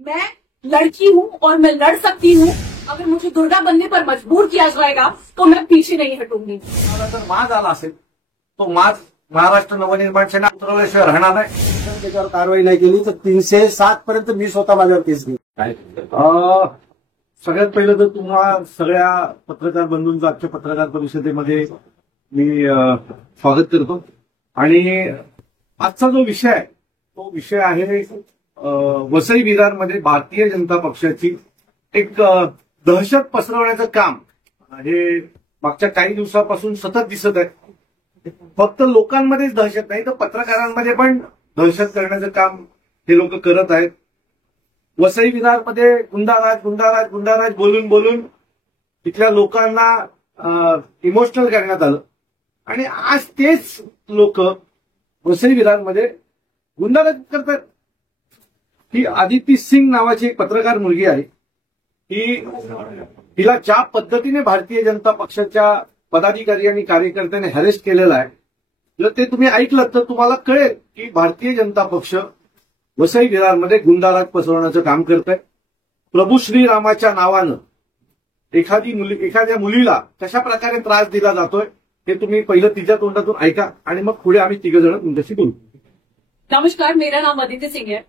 मैं लड़की हूँ और मैं लड़ सकती हूँ। अगर मुझे दुर्गा बनने पर मजबूर किया जाएगा तो मैं पीछे नहीं हटूंगी। जर माज आला असेल तो माज महाराष्ट्र नवनिर्माण सेना उतरवल्याशिवाय राहणार नाही। त्याच्यावर कारवाई नाही केली तर 307 पर्यंत मी स्वतः माझ्यावर केस घेईन। सगळ्यात पहिलं तर तुम्हाला सगळ्या पत्रकार बंधूंचं आजच्या पत्रकार परिषदेमध्ये मी स्वागत करतो। आणि आजचा जो विषय आहे तो विषय आहे वसई विरारमध्ये भारतीय जनता पक्षाची एक दहशत पसरवण्याचं काम हे मागच्या काही दिवसापासून सतत दिसत आहे। फक्त लोकांमध्येच दहशत नाही तर पत्रकारांमध्ये पण दहशत करण्याचं काम हे लोक करत आहेत। वसई विरारमध्ये गुंडाराज गुंडाराज गुंडाराज बोलून बोलून तिथल्या लोकांना इमोशनल करण्यात आलं आणि आज तेच लोक वसई विरारमध्ये गुंडाराज करतात। ही आदिती सिंग नावाची एक पत्रकार मुलगी आहे। हिला ज्या पद्धतीने भारतीय जनता पक्षाच्या पदाधिकारी आणि कार्यकर्त्यांनी हॅरेस्ट केलेला आहे जर ते तुम्ही ऐकलं तर तुम्हाला कळेल की भारतीय जनता पक्ष वसई विरारमध्ये गुंडाराज पसरवण्याचं काम करत आहे। प्रभू श्रीरामाच्या नावानं एखाद्या मुलीला कशा प्रकारे त्रास दिला जातोय हे तुम्ही पहिलं तिच्या तोंडातून ऐका आणि मग पुढे आम्ही तिघ जण तुमच्याशी बोलू। नमस्कार, मेरा नाम आदित्य सिंह है।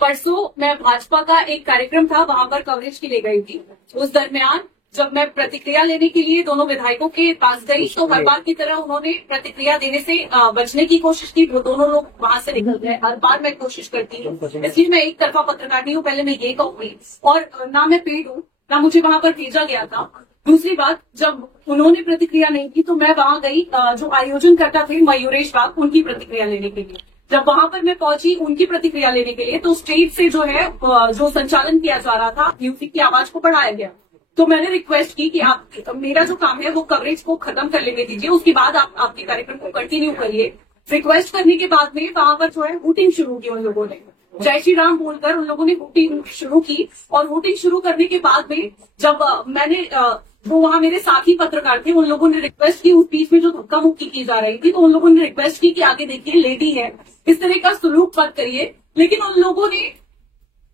परसों मैं भाजपा का एक कार्यक्रम था, वहां पर कवरेज की ले गई थी। उस दरमियान जब मैं प्रतिक्रिया लेने के लिए दोनों विधायकों के पास गई तो हर बार की तरह उन्होंने प्रतिक्रिया देने से बचने की कोशिश की। वो दोनों लोग वहां से निकल गए। हर बार मैं कोशिश करती हूँ, इसलिए मैं एक तरफा पत्रकार नहीं हूँ। पहले मैं ये कहूंगी, और ना मैं पेड हूँ ना मुझे वहां पर भेजा गया था। दूसरी बात, जब उन्होंने प्रतिक्रिया नहीं की तो मैं वहां गई जो आयोजन करता थे मयूरेश बाग, उनकी प्रतिक्रिया लेने के लिए। जब वहां पर मैं पहुंची उनकी प्रतिक्रिया लेने के लिए तो स्टेज से जो है जो संचालन किया जा रहा था म्यूजिक की आवाज को बढ़ाया गया। तो मैंने रिक्वेस्ट की कि आप मेरा जो काम है वो कवरेज को खत्म कर लेने दीजिए, उसके बाद आप आपके कार्यक्रम को कंटिन्यू करिए। रिक्वेस्ट करने के बाद में वहां पर जो है वोटिंग शुरू की उन लोगों ने, जय श्री राम बोलकर उन लोगों ने वोटिंग शुरू की। और वोटिंग शुरू करने के बाद में जब मैंने वो वहां मेरे साथी पत्रकार थे, उन लोगों ने रिक्वेस्ट की, उस बीच में जो धक्का मुक्की की जा रही थी तो उन लोगों ने रिक्वेस्ट की कि आगे देखिए लेडी है, इस तरह का सलूक मत करिए। लेकिन उन लोगों ने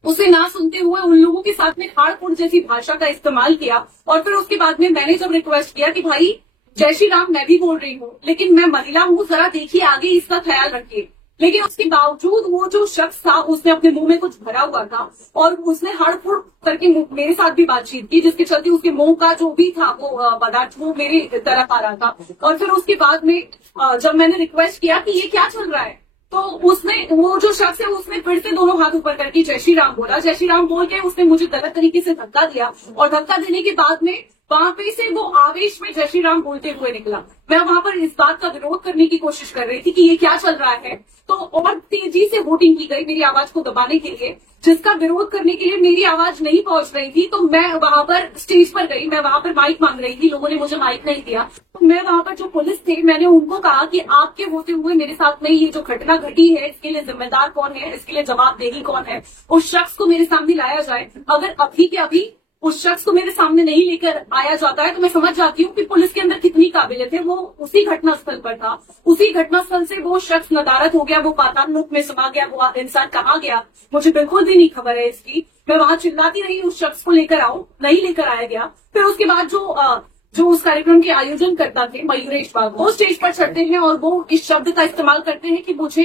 उसे ना सुनते हुए उन लोगों के साथ में हाड़पुड़ जैसी भाषा का इस्तेमाल किया। और फिर उसके बाद में मैंने जब रिक्वेस्ट किया कि भाई जय श्री राम मैं भी बोल रही हूँ लेकिन मैं महिला हूँ, जरा देखिए आगे इसका ख्याल रखिए। लेकिन उसके बावजूद वो जो शख्स था उसने अपने मुंह में कुछ भरा हुआ था और उसने हाड़फोड़ करके मेरे साथ भी बातचीत की, जिसके चलते उसके मुंह का जो भी था वो पदार्थ वो मेरी तरफ आ रहा था। और फिर उसके बाद में जब मैंने रिक्वेस्ट किया कि ये क्या चल रहा है तो उसने, वो जो शख्स है उसने फिर से दोनों हाथ ऊपर करके जय श्री राम बोला। जय श्री राम बोल के उसने मुझे गलत तरीके से धक्का दिया और धक्का देने के बाद में वहां पे से वो आवेश में जय श्री राम बोलते हुए निकला। मैं वहां पर इस बात का विरोध करने की कोशिश कर रही थी कि ये क्या चल रहा है, तो और तेजी से वोटिंग की गई मेरी आवाज को दबाने के लिए, जिसका विरोध करने के लिए मेरी आवाज नहीं पहुंच रही थी। तो मैं वहां पर स्टेज पर गई, मैं वहां पर माइक मांग रही थी, लोगों ने मुझे माइक नहीं दिया। तो मैं वहां पर जो पुलिस थे मैंने उनको कहा कि आपके होते हुए मेरे साथ में ये जो घटना घटी है इसके लिए जिम्मेदार कौन है, इसके लिए जवाबदेही कौन है, उस शख्स को मेरे सामने लाया जाए। अगर अभी के अभी उस शख्स को मेरे सामने नहीं लेकर आया जाता है तो मैं समझ जाती हूँ कि पुलिस के अंदर कितनी काबिलियत है। वो उसी घटनास्थल पर था, उसी घटनास्थल से वो शख्स नदारद हो गया, वो पाताल लोक में समा गया, वो इंसान कहाँ गया मुझे बिल्कुल भी नहीं खबर है इसकी। मैं वहां चिल्लाती रही उस शख्स को लेकर आओ, नहीं लेकर आया गया। फिर उसके बाद जो उस कार्यक्रम के आयोजन करता थे मयूरेश बाग, वो स्टेज पर चढ़ते हैं और वो इस शब्द का इस्तेमाल करते हैं कि मुझे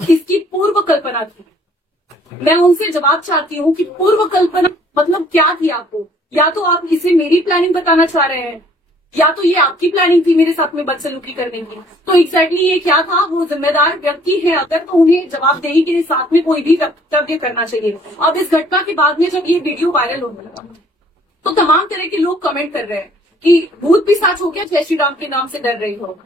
इसकी पूर्व कल्पना थी। मैं उनसे जवाब चाहती हूँ कि पूर्व कल्पना मतलब क्या थी आपको? या तो आप इसे मेरी प्लानिंग बताना चाह रहे हैं या तो ये आपकी प्लानिंग थी मेरे साथ में बदसलूकी करने की। तो एग्जैक्टली ये क्या था? वो जिम्मेदार व्यक्ति है अगर तो उन्हें जवाबदेही के साथ में कोई भी वक्तव्य करना चाहिए। अब इस घटना के बाद में जब ये वीडियो वायरल होने लगा तो तमाम तरह के लोग कमेंट कर रहे हैं कि भूत पिशाच हो गया, जय श्री राम के नाम से डर रही हो।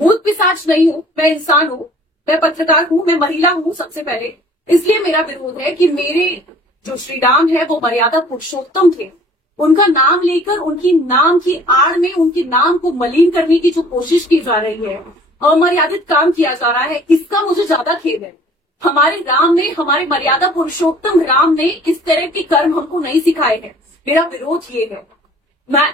भूत पिशाच नहीं हूँ, मैं इंसान हूँ, मैं पत्रकार हूँ, मैं महिला हूँ सबसे पहले। इसलिए मेरा विरोध है कि मेरे जो श्री राम है वो मर्यादा पुरुषोत्तम थे, उनका नाम लेकर उनकी नाम की आड़ में उनके नाम को मलिन करने की जो कोशिश की जा रही है, अमर्यादित काम किया जा रहा है, इसका मुझे ज्यादा खेद है। हमारे राम ने, हमारे मर्यादा पुरुषोत्तम राम ने इस तरह के कर्म हमको नहीं सिखाए हैं। मेरा विरोध ये है,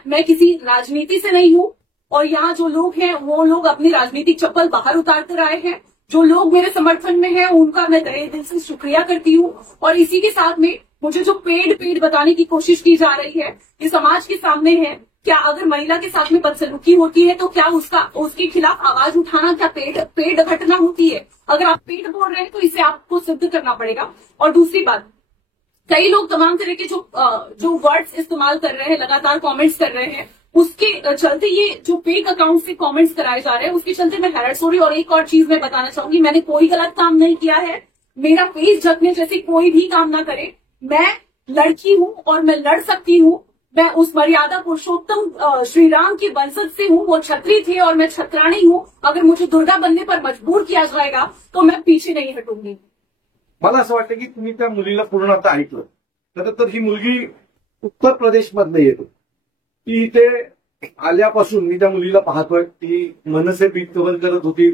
मैं किसी राजनीति से नहीं हूँ और यहाँ जो लोग हैं वो लोग अपनी राजनीतिक चप्पल बाहर उतार कर आए हैं। जो लोग मेरे समर्थन में हैं उनका मैं तहे दिल से शुक्रिया करती हूँ और इसी के साथ में मुझे जो पेड बताने की कोशिश की जा रही है ये समाज के सामने है। क्या अगर महिला के साथ में बदसलूकी होती है तो क्या उसके खिलाफ आवाज उठाना क्या पेड घटना होती है? अगर आप पेड बोल रहे हैं तो इसे आपको सिद्ध करना पड़ेगा। और दूसरी बात, कई लोग तमाम तरह के जो वर्ड्स इस्तेमाल कर रहे हैं, लगातार कमेंट्स कर रहे हैं, उसके चलते ये जो फेक अकाउंट से कमेंट्स कराए जा रहे हैं उसके चलते मैं हैरत हो रही हूँ। और एक और चीज मैं बताना चाहूंगी, मैंने कोई गलत काम नहीं किया है। मेरा फेस ढकने जैसे कोई भी काम ना करे। मैं लड़की हूँ और मैं लड़ सकती हूँ। मैं उस मर्यादा पुरुषोत्तम श्री राम की वंशज से हूँ। वो छत्री थे और मैं छत्राणी हूँ। अगर मुझे दुर्गा बनने पर मजबूर किया जाएगा तो मैं पीछे नहीं हटूंगी। मला असं वाटतं की तुम्ही त्या मुलीला पूर्ण आता ऐकलं. खरं तर ही मुलगी उत्तर प्रदेशमधनं येतो. ती इथे आल्यापासून मी त्या मुलीला पाहतोय. ती मनसे पीठ कव्हर करत होती.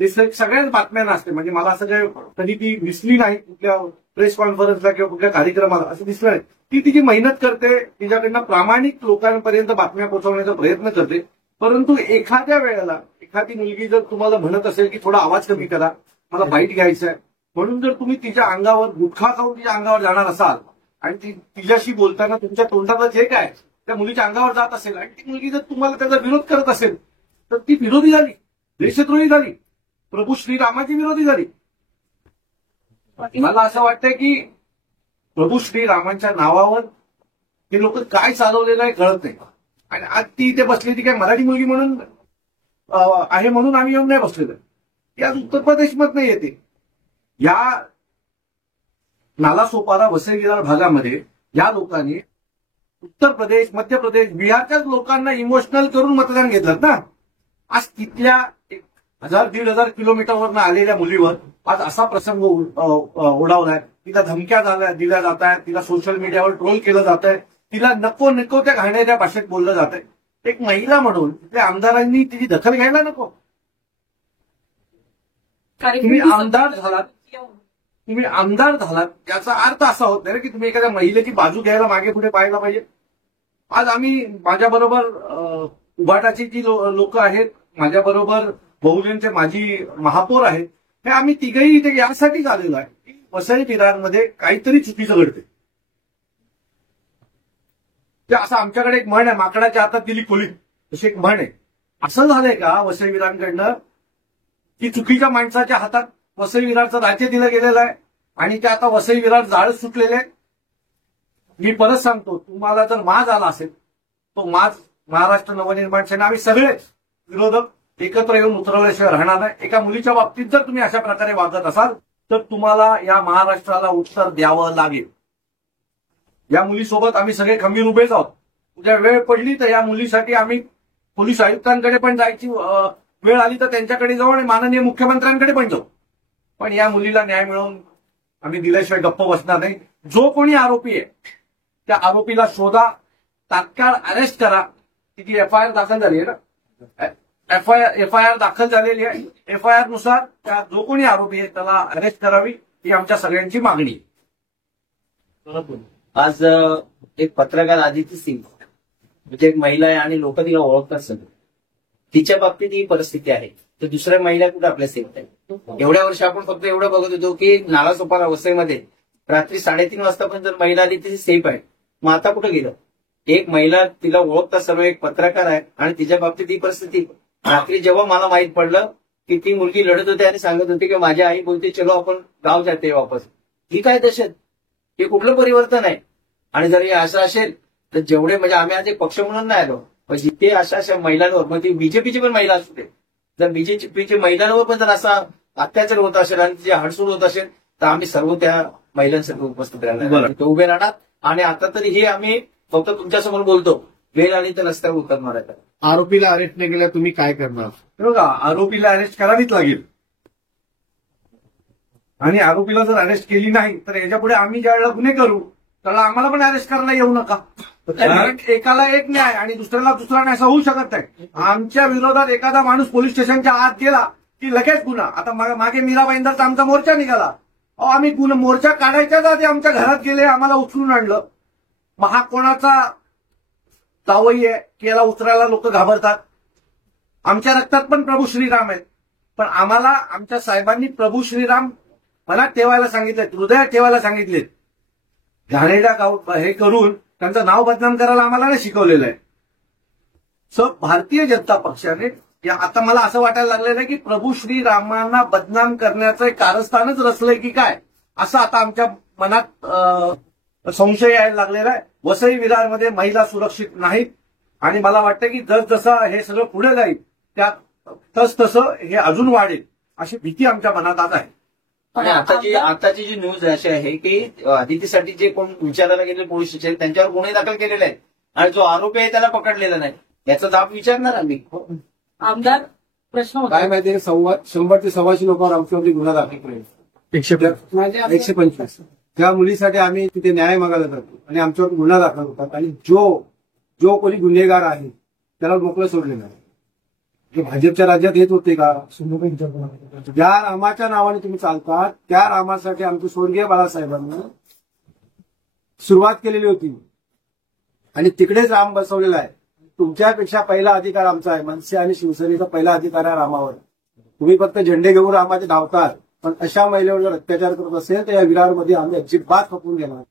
ते सगळ्याच बातम्या नसते. म्हणजे मला असं काय कधी ती दिसली नाही कुठल्या प्रेस कॉन्फरन्सला किंवा कुठल्या कार्यक्रमाला असं दिसलं नाही. ती तिची मेहनत करते. तिच्याकडनं प्रामाणिक लोकांपर्यंत बातम्या पोहोचवण्याचा प्रयत्न करते. परंतु एखाद्या वेळेला एखादी मुलगी जर तुम्हाला म्हणत असेल की थोडा आवाज कमी करा, मला बाईट घ्यायचा आहे, म्हणून जर तुम्ही तिच्या अंगावर गुटखा खाऊन तिच्या अंगावर जाणार असाल आणि तिच्याशी बोलताना तुमच्या तोंडातलं जे काय त्या मुलीच्या अंगावर जात असेल आणि ती मुलगी जर तुम्हाला त्याचा विरोध करत असेल तर ती विरोधी झाली, देशद्रोही झाली, प्रभू श्रीरामाची विरोधी झाली. मला असं वाटतंय की प्रभू श्रीरामांच्या नावावर हे लोक काय चालवलेलं आहे कळत नाही. आणि आज ती इथे बसली, ती काय मराठी मुलगी म्हणून आहे म्हणून आम्ही येऊन नाही बसलेलो. ती आज उत्तर प्रदेशमधनं येते. या नालासोपारा वसई विरार भागामध्ये या लोकांनी उत्तर प्रदेश, मध्य प्रदेश, बिहारच्याच लोकांना इमोशनल करून मतदान घेतलं ना. आज तिथल्या 1000-1500 किलोमीटरवरनं आलेल्या मुलीवर आज असा प्रसंग ओढावलाय. तिला धमक्या दिल्या जात आहेत, तिला सोशल मीडियावर ट्रोल केलं जात आहे, तिला नको त्या घाणेरड्या भाषेत बोललं जात आहे. एक महिला म्हणून तिथल्या आमदारांनी तिची दखल घ्यायला नको. तुम्ही आमदार झालात याचा अर्थ असा होत नाही की तुम्ही एखाद्या महिलेची बाजू घ्यायला मागे पुढे पाहायला पाहिजे. आज आम्ही माझ्याबरोबर उभाटाची जी लोक आहेत, माझ्याबरोबर बहुजनचे माजी महापौर आहेत, हे आम्ही तिघही इथे यासाठीच आलेलो आहे की वसई विरारमध्ये काहीतरी चुकीचं घडते. ते असं आमच्याकडे एक म्हण आहे, माकडाच्या हातात दिली कोली, अशी एक म्हण आहे. असं झालंय का वसई विरारकडनं की चुकीच्या माणसाच्या हातात वसई विरारचं राज्य दिलं गेलेलं आहे आणि ते आता वसई विरार जाळच सुटलेले आहे. मी परत सांगतो, तुम्हाला जर माज आला असेल तो माज महाराष्ट्र नवनिर्माण सेना आम्ही सगळे विरोधक एकत्र येऊन उतरवल्याशिवाय राहणार नाही. एका मुलीच्या बाबतीत जर तुम्ही अशा प्रकारे वागत असाल तर तुम्हाला या महाराष्ट्राला उत्तर द्यावं लागेल. या मुलीसोबत आम्ही सगळे खंबीर उभेच आहोत. उद्या वेळ पडली तर या मुलीसाठी आम्ही पोलीस आयुक्तांकडे पण जायची वेळ आली तर त्यांच्याकडे जाऊ आणि माननीय मुख्यमंत्र्यांकडे पण जाऊ. पण या मुलीला न्याय मिळवून आम्ही दिल्याशिवाय गप्प बसणार नाही. जो कोणी आरोपी आहे त्या आरोपीला शोधा, तात्काळ अरेस्ट करा. तिची एफआयआर दाखल झाली आहे ना, एफआयआर दाखल झालेली आहे. एफआयआर नुसार त्या जो कोणी आरोपी आहे त्याला अरेस्ट करावी ही आमच्या सगळ्यांची मागणी आहे. आज एक पत्रकार आदिती सिंग म्हणजे एक महिला आहे आणि लोक तिला ओळखतात सगळं. तिच्या बाबतीत ही परिस्थिती आहे तर दुसऱ्या महिला कुठे आपल्या सेफ आहे. एवढ्या वर्ष आपण फक्त एवढं बघत होतो की नालासोपारा वसईमध्ये रात्री 3:30 वाजता पण जर महिला आली ती सेफ आहे. मग आता कुठे गेलं? एक महिला तिला ओळखतात सर्व, एक पत्रकार आहे आणि तिच्या बाबतीत ही परिस्थिती. रात्री जेव्हा मला माहित पडलं की ती मुलगी लढत होती आणि सांगत होती की माझी आई बोलते चलो आपण गाव जाते वापस, ही काय दहशत? हे कुठलं परिवर्तन आहे? आणि जर हे असं असेल तर जेवढे म्हणजे आम्ही आज एक पक्ष म्हणून नाही आलो, पण जिथे अशा महिलांवर मग ती बीजेपीची पण महिला असू दे, जर बीजेपीच्या महिलांवर पण जर असा अत्याचार होत असेल आणि तिची हाडसूड होत असेल तर आम्ही सर्व त्या महिलांसाठी उपस्थित राहणार, उभे राहणार. आणि आता तरी हे आम्ही फक्त तुमच्यासमोर बोलतो, वेळ आली तर रस्त्यावर उतरणार आहे. आरोपीला अरेस्ट नाही केला तुम्ही काय करणार? बघा, आरोपीला अरेस्ट करावीच लागेल आणि आरोपीला जर अरेस्ट केली नाही तर याच्यापुढे आम्ही ज्यावेळेला गुन्हे करू त्याला आम्हाला पण अरेस्ट करायला येऊ नका. एकाला एक न्याय आणि दुसऱ्याला दुसरा न्याय असं होऊ शकत नाही. आमच्या विरोधात एखादा माणूस पोलीस स्टेशनच्या आत गेला की लगेच गुन्हा. आता मागे मीरा भाईंदरचा आमचा मोर्चा निघाला, आम्ही मोर्चा काढायच्याच आधी आमच्या घरात गेले, आम्हाला उचलून आणलं. मग हा कोणाचा जावई आहे की याला उचलायला लोक घाबरतात? आमच्या रक्तात पण प्रभू श्रीराम आहेत, पण आम्हाला आमच्या साहेबांनी प्रभू श्रीराम मनात ठेवायला सांगितले, हृदयात ठेवायला सांगितले. घाणेरड्या हे करून त्यांचं नाव बदनाम करायला आम्हाला नाही शिकवलेलं आहे. सो भारतीय जनता पक्षाने आता मला असं वाटायला लागलं ना की प्रभू श्रीरामांना बदनाम करण्याचं एक कारस्थानच रचलंय की काय, असं आता आमच्या मनात संशय यायला लागलेला आहे. वसई विरारमध्ये महिला सुरक्षित नाहीत आणि मला वाटतं की जसजसं हे सगळं पुढे जाईल तसतसं हे अजून वाढेल अशी भीती आमच्या मनात आज आहे. आणि आताची जी न्यूज अशी आहे की आदितीसाठी जे कोण विचारायला गेले पोलीस स्टेशन त्यांच्यावर गुन्हे दाखल केलेले आहेत आणि जो आरोपी आहे त्याला पकडलेला नाही. याचा जाब विचारणार आम्ही. आमदार प्रश्न होता काय माहितीये 100 ते 125 लोकांवर आमच्यावरती गुन्हा दाखल करेल 125. त्या मुलीसाठी आम्ही तिथे न्याय मागायला जातो आणि आमच्यावर गुन्हा दाखल होतात आणि जो कोणी गुन्हेगार आहे त्याला मोकळं सोडलेलं आहे. जे भाजपच्या राज्यात येत होते का, ज्या रामाच्या नावाने तुम्ही चालता त्या रामासाठी आमचे स्वर्गीय बाळासाहेबांनी सुरुवात केलेली होती आणि तिकडेच राम बसवलेला आहे. तुमच्यापेक्षा पहिला अधिकार आमचा आहे. मनसे आणि शिवसेनेचा पहिला अधिकार आहे रामावर. तुम्ही फक्त झेंडे घेऊन रामाचे धावतात, पण अशा महिलेवर जर अत्याचार करत असेल तर या विरारमध्ये आम्ही अजिबात खपून घेणार.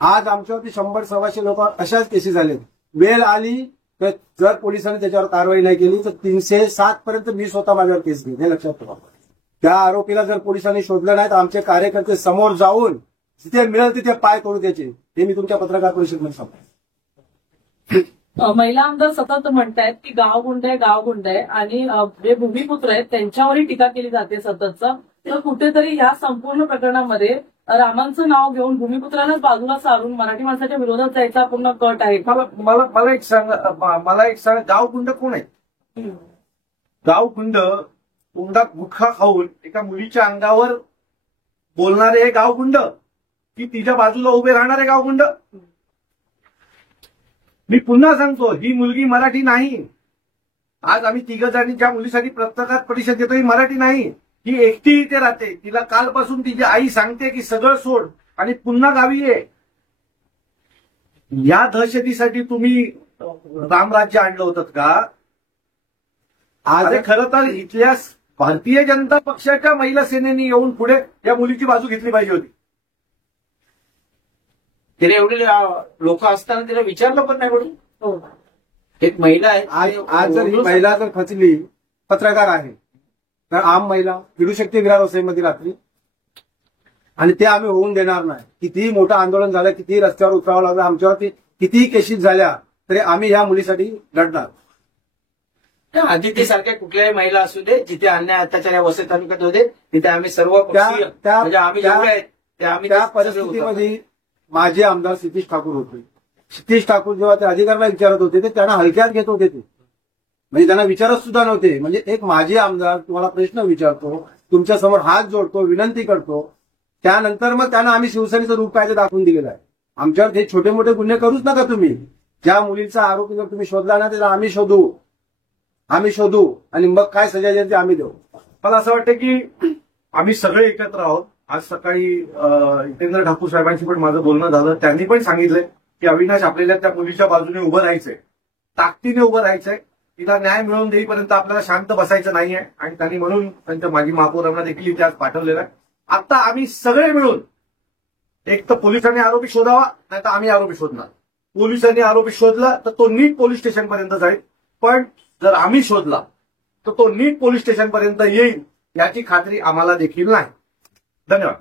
आज आमच्यावरती 100-125 लोक अशाच केसेस झाले. वेळ आली तर जर पोलिसांनी त्याच्यावर कारवाई नाही केली तर 307 पर्यंत मी स्वतः माझ्यावर केस घेईन, हे लक्षात ठेवा. त्या आरोपीला जर पोलिसांनी शोधलं नाही तर आमचे कार्यकर्ते समोर जाऊन जिथे मिळेल तिथे पाय तोडू त्याचे, हे मी तुमच्या पत्रकार परिषदेमध्ये सांगतो. महिला आमदार सतत म्हणतायत की गावगुंड आहे आणि जे भूमिपुत्र आहेत त्यांच्यावरही टीका केली जाते सततचा. तर कुठेतरी या संपूर्ण प्रकरणामध्ये रामांचं नाव घेऊन भूमिपुत्रालाच बाजूला सारून मराठी माणसाच्या विरोधात जायचा पूर्ण कट आहे. मला एक सांग गावगुंड कोण आहे? गावगुंड तोंडात गुटखा खाऊन एका मुलीच्या अंगावर बोलणारे हे गावगुंड की तिच्या बाजूला उभे राहणारे गावगुंड? मी पुन्हा सांगतो, ही मुलगी मराठी नाही. आज आम्ही तिघ जणी ज्या मुलीसाठी पत्रकार परिषद देतो ही मराठी नाही. ही एकटी इथे राहते. तिला कालपासून तिची आई सांगते की सगळं सोड आणि पुन्हा गावी ये. या दहशतीसाठी तुम्ही रामराज्य आणलं होतं का? आज खरं तर इथल्या भारतीय जनता पक्षाच्या महिला सेनेने येऊन पुढे या मुलीची बाजू घेतली पाहिजे होती. तिने एवढे लोक असताना तिला विचारलं पण नाही म्हणून. एक महिला आहे. आज जर ही महिला जर खचली, पत्रकार आहे तर आम महिला फिरू शकते विरार वसईमध्ये रात्री, आणि ते आम्ही होऊन देणार नाही. कितीही मोठं आंदोलन झालं, कितीही रस्त्यावर उतरावं लागलं, आमच्यावरती कितीही केसेस झाल्या तरी आम्ही ह्या मुलीसाठी लढणार. आदिती सारख्या कुठल्याही महिला असू दे, जिथे अन्याय अत्याचार या वसई तालुक्यात होते तिथे आम्ही सर्व म्हणजे आम्ही जेवढे आहेत त्या परिस्थितीमध्ये माझे आमदार सतीश ठाकूर होते. सतीश ठाकूर जेव्हा ते अधिकाऱ्याला विचारत होते ते त्यांना हलक्यात घेत होते. ते म्हणजे त्यांना विचारत सुद्धा नव्हते. म्हणजे एक माझे आमदार तुम्हाला प्रश्न विचारतो, तुमच्या समोर हात जोडतो, विनंती करतो, त्यानंतर मग त्यांना आम्ही शिवसेनेचं रूप कायदे दाखवून दिलेलं आहे. आमच्यावर हे छोटे मोठे गुन्हे करूच नका तुम्ही. ज्या मुलीचा आरोपी जर तुम्ही शोधला ना त्याला आम्ही शोधू आणि मग काय सजा द्यायची आम्ही देऊ. मला असं वाटतं की आम्ही सगळे एकत्र आहोत. आज सकाळी जितेंद्र ठाकूर साहेबांशी पण माझं बोलणं झालं. त्यांनी पण सांगितलंय की अविनाश आपल्याला त्या मुलीच्या बाजूने उभं राहायचंय, ताकदीने उभं राहायचंय. तिला न्याय मिळवून देईपर्यंत आपल्याला शांत बसायचं नाहीये. आणि त्यांनी म्हणून त्यांच्या माजी महापौरांना देखील इथे आज पाठवलेला आहे. आता आम्ही सगळे मिळून एक तर पोलिसांनी आरोपी शोधावा, नाही तर आम्ही आरोपी शोधणार. पोलिसांनी आरोपी शोधला तर तो नीट पोलीस स्टेशनपर्यंत जाईल, पण जर आम्ही शोधला तर तो नीट पोलीस स्टेशनपर्यंत येईल याची खात्री आम्हाला देखील नाही. धन्यवाद.